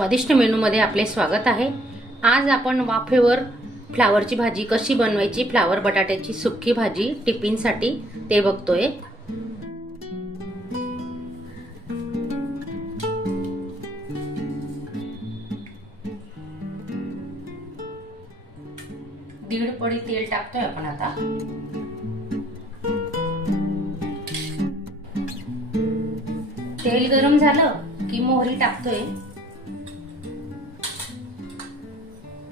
स्वादिष्ट मेनूमध्ये आपले स्वागत आहे. आज आपण वाफेवर फ्लावरची भाजी कशी बनवायची फ्लावर बटाट्याची सुक्की भाजी टिफिनसाठी ते बघतोय. दीड पडी तेल टाकतोय आपण आता. तेल गरम झालं की मोहरी टाकतोय.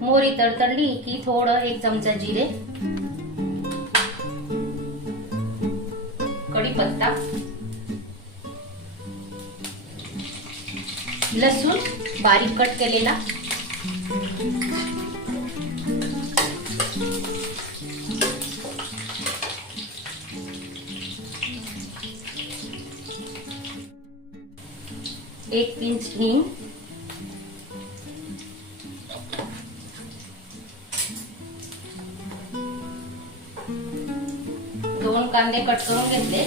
मोरी तडतडली की थोडं एक चमचा जिरे कढीपत्ता लसूण बारीक कट केलेला एक पिंच हिंग दोन कांदे कट करून घेतले.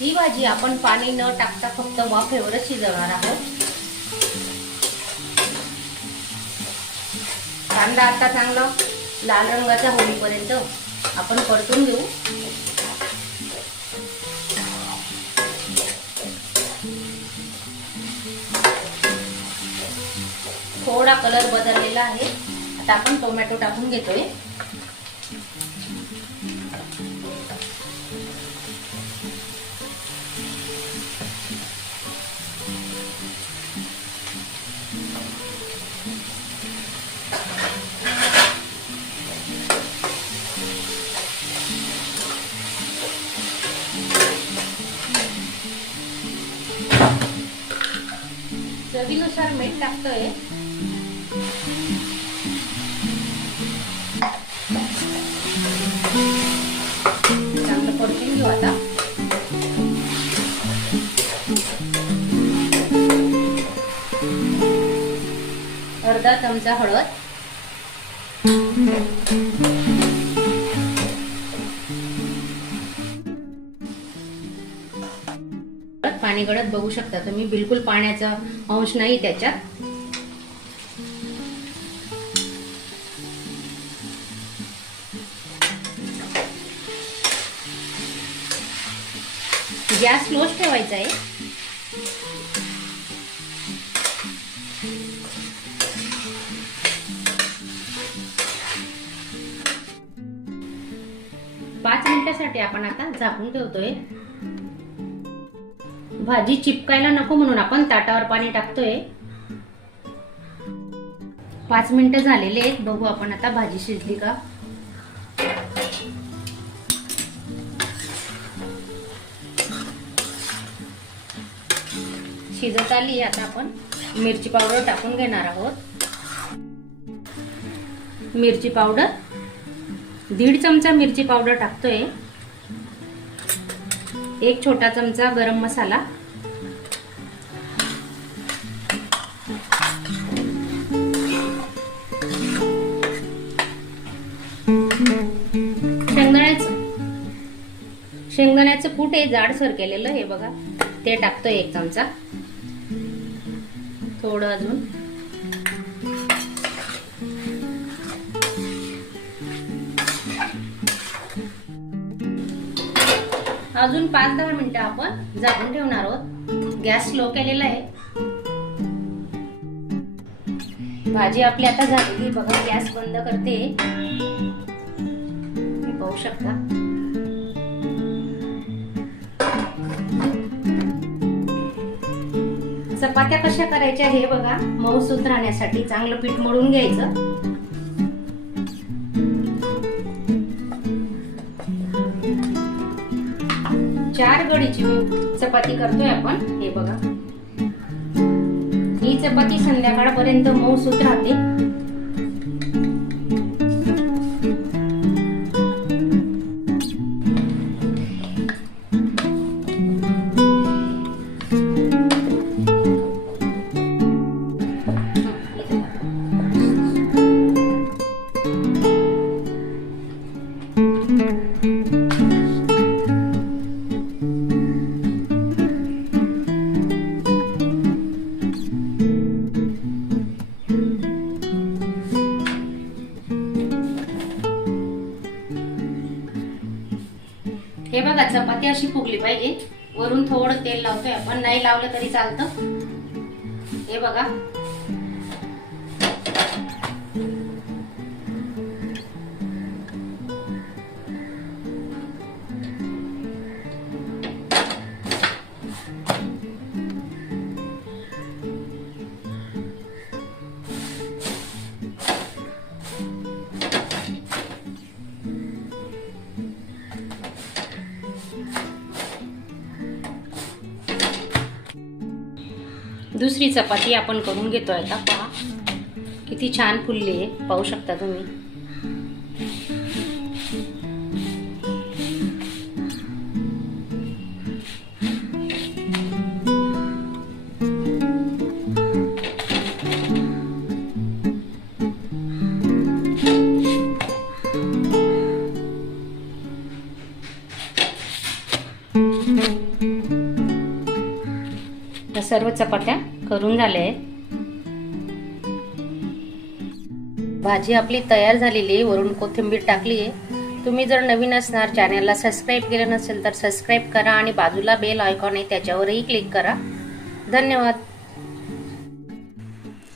ही भाजी आपण पाणी न टाकता फक्त वाफेवरच शिजवणार आहोत. कांदा आता चांगला लाल रंगाचा होईपर्यंत आपण परतून घेऊ. थोडा कलर बदललेला आहे. आता आपण टोमॅटो टाकून घेतोय. चवीनुसार मीठ टाकतोय. अर्धा चमचा हळद. पाणी गळत बघू शकता तुम्ही. बिलकुल पाण्याचा अंश नाही त्याच्यात. गॅस स्लोच ठेवायचा आहे. पाच मिनिटासाठी आपण आता झाकून ठेवतोय. भाजी चिपकायला नको म्हणून आपण ताटावर पाणी टाकतोय. पाच मिनिटं झालेले आहेत. बघू आपण आता भाजी शिजली का? शिजत आली आता आपण मिरची पावडर टाकून घेणार आहोत. मिरची पावडर दीड चमचा मिरची पावडर टाकतोय. एक छोटा चमचा गरम मसाला. शेंगदाण्याचं शेंगदाण्याचं कूट आहे जाडसर केलेलं हे बघा. ते टाकतोय एक चमचा. थोडं अजून. अजून पाच दहा मिनिटं आपण झाकून ठेवणार आहोत. गॅस स्लो केलेला आहे. भाजी आपली आता झालेली बघा गॅस बंद करते. पाहू शकता. चपात्या कशा करायच्या हे बघा मऊसूत राहण्यासाठी चांगलं पीठ मळून घ्यायचं. चार गडीची चपाती करतोय आपण. हे बघा. ही चपाती संध्याकाळपर्यंत मऊसूत राहते. अशी फुगली पाहिजे. वरून थोडं तेल लावतोय आपण. नाही लावलं तरी चालतं. हे बघा. दुसरी चपाती आपण करून घेतो आता. पहा. किती छान फुलली आहे. पाहू शकता तुम्ही. सर्व चपात्या करून झाल्या आहेत. भाजी आपली तयार झालेली आहे वरून कोथिंबीर टाकली आहे. तुम्ही जर नवीन असणार चॅनलला सबस्क्राईब केलं नसेल तर सबस्क्राईब करा आणि बाजूला बेल आयकॉन आहे त्याच्यावरही क्लिक करा. धन्यवाद.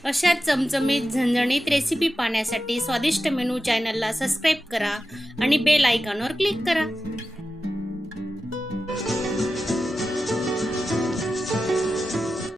अशा चमचमीत झणझणीत रेसिपी पाहण्यासाठी स्वादिष्ट मेनू चॅनलला सबस्क्राईब करा आणि बेल आयकॉनवर क्लिक करा.